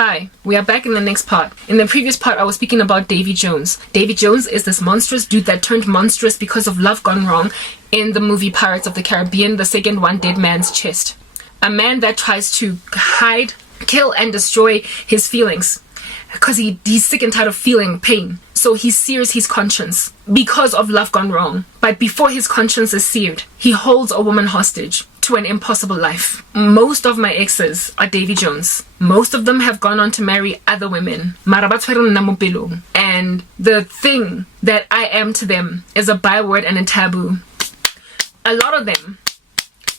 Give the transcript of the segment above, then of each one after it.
Hi, we are back in the next part. In the previous part, I was speaking about Davy Jones. Davy Jones is this monstrous dude that turned monstrous because of love gone wrong in the movie Pirates of the Caribbean, the second one, Dead Man's Chest. A man that tries to hide, kill, and destroy his feelings because he's sick and tired of feeling pain. So he sears his conscience because of love gone wrong. But before his conscience is seared, he holds a woman hostage to an impossible life. Most of my exes are Davy Jones. Most of them have gone on to marry other women. And the thing that I am to them is a byword and a taboo. A lot of them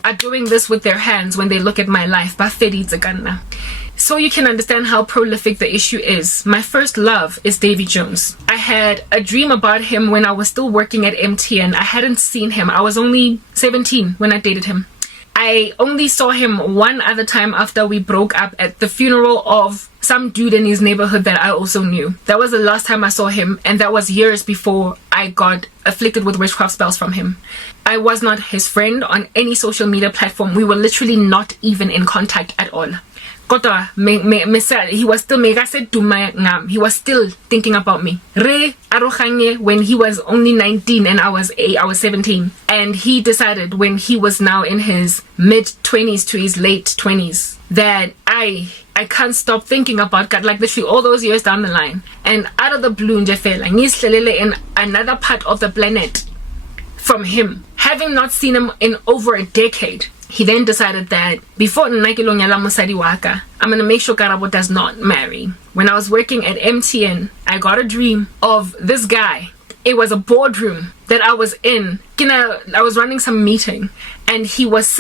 are doing this with their hands when they look at my life. So you can understand how prolific the issue is. My first love is Davy Jones. I had a dream about him when I was still working at MTN. I hadn't seen him. I was only 17 when I dated him. I only saw him one other time after we broke up at the funeral of some dude in his neighborhood that I also knew. That was the last time I saw him, and that was years before I got afflicted with witchcraft spells from him. I was not his friend on any social media platform. We were literally not even in contact at all. He was still he was still thinking about me. When he was only 19 and I was 17, and he decided when he was now in his mid-20s to his late 20s that I can't stop thinking about God, like literally all those years down the line. And out of the blue, in another part of the planet from him, having not seen him in over a decade. He then decided that before I'm going to make sure Karabo does not marry. When I was working at MTN, I got a dream of this guy. It was a boardroom that I was in. I was running some meeting, and he was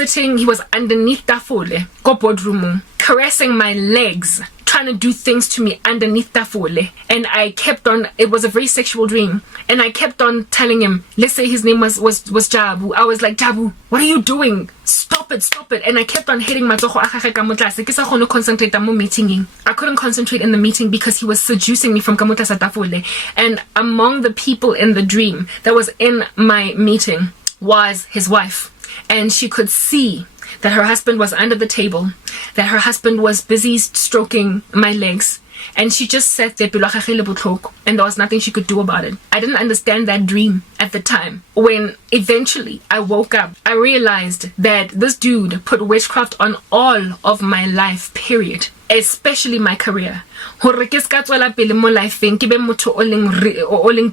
underneath the boardroom, caressing my legs, trying to do things to me underneath the fole. And I kept on, it was a very sexual dream, and I kept on telling him, let's say his name was Jabu. I was like, Jabu, what are you doing? Stop it. And I kept on hitting my concentrate on meeting. I couldn't concentrate in the meeting because he was seducing me from Kamuta Satafule. And among the people in the dream that was in my meeting was his wife, and she could see that her husband was under the table, that her husband was busy stroking my legs, and she just sat there, and there was nothing she could do about it. I didn't understand that dream at the time. When eventually I woke up, I realized that this dude put witchcraft on all of my life, period, especially my career.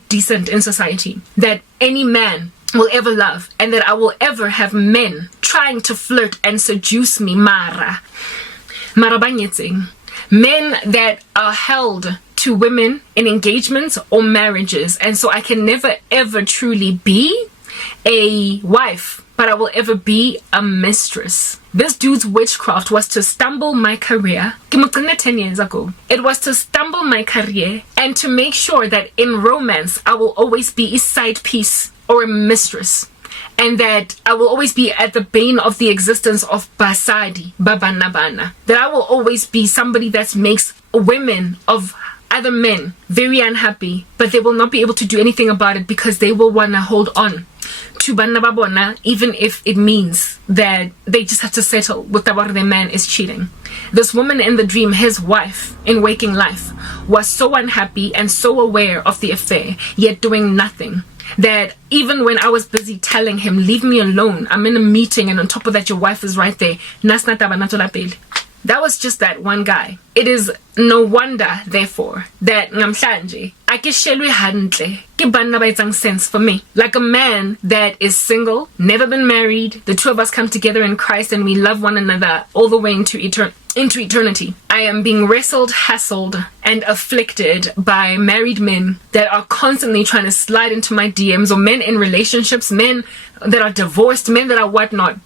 Decent in society, that any man will ever love, and that I will ever have men trying to flirt and seduce me. Men that are held to women in engagements or marriages, and so I can never ever truly be a wife, but I will ever be a mistress. This dude's witchcraft was to stumble my career. 10 years ago. It was to stumble my career and to make sure that in romance I will always be a side piece or a mistress, and that I will always be at the bane of the existence of basadi, babanabana. That I will always be somebody that makes women of other men very unhappy, but they will not be able to do anything about it because they will want to hold on to banababona, even if it means that they just have to settle with their man is cheating. This woman in the dream, his wife in waking life, was so unhappy and so aware of the affair, yet doing nothing, that even when I was busy telling him, leave me alone, I'm in a meeting, and on top of that your wife is right there, that was just that one guy. It is no wonder, therefore, that namhlanje akishelwe handle ke banna ba etsang sense for me. Like a man that is single, never been married, the two of us come together in Christ and we love one another all the way into eternity. I am being wrestled, hassled, and afflicted by married men that are constantly trying to slide into my DMs, or men in relationships, men that are divorced, men that are whatnot.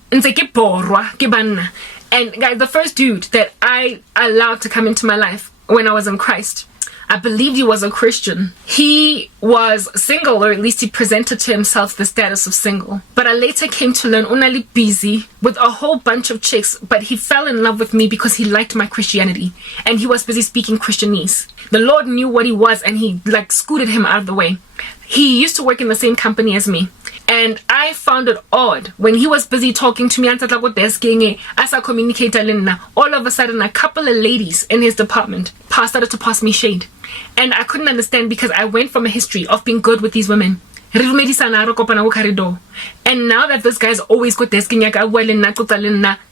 And guys, the first dude that I allowed to come into my life when I was in Christ, I believed he was a Christian. He was single, or at least he presented to himself the status of single. But I later came to learn unali busy with a whole bunch of chicks, but he fell in love with me because he liked my Christianity, and he was busy speaking Christianese. The Lord knew what he was, and he scooted him out of the way. He used to work in the same company as me, And I found it odd when he was busy talking to me, as I communicated, all of a sudden a couple of ladies in his department started to pass me shade. And I couldn't understand because I went from a history of being good with these women. And now that this guy's always got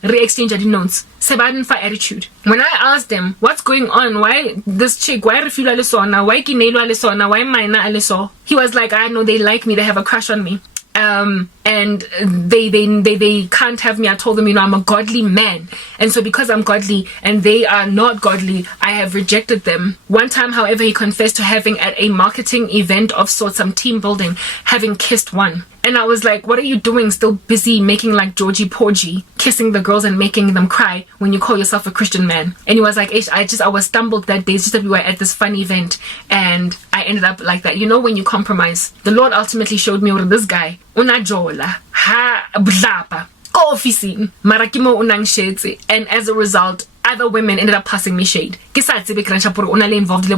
re-exchange notes, for attitude. When I asked him, what's going on? Why this chick? Why refuel alisona? Why kinelo alisona? Why mina aliso? He was like, I know they like me, they have a crush on me. And they can't have me. I told them, I'm a godly man, and so because I'm godly and they are not godly, I have rejected them. One time, however, he confessed to having at a marketing event of sorts, some team building, having kissed one. And I was like, what are you doing? Still busy making like Georgie Porgy, kissing the girls and making them cry when you call yourself a Christian man. And he was like, I was stumbled that day. It's just that we were at this fun event and I ended up like that. When you compromise, the Lord ultimately showed me this guy, unajola, ha blapa, ko officing, marakimo unang shetse. And as a result, other women ended up passing me shade. Involved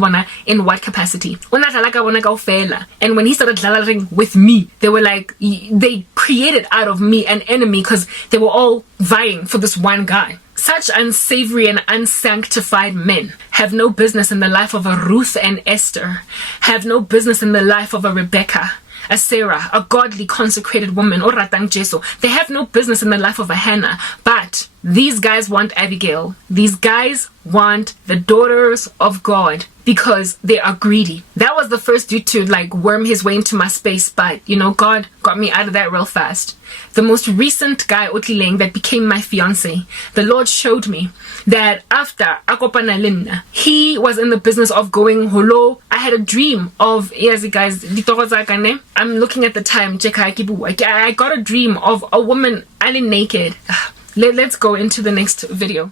in what capacity? And when he started dlalaring with me, they were like, they created out of me an enemy because they were all vying for this one guy. Such unsavory and unsanctified men have no business in the life of a Ruth and Esther, have no business in the life of a Rebecca, a Sarah, a godly consecrated woman, or Ratang Jeso. They have no business in the life of a Hannah. But these guys want Abigail. These guys want the daughters of God because they are greedy. That was the first dude to worm his way into my space, but God got me out of that real fast. The most recent guy, Otlileng, that became my fiance, the Lord showed me that after Akopana Linna, he was in the business of going holo. I had a dream of, yes guys, I'm looking at the time, I got a dream of a woman naked. Let's go into the next video.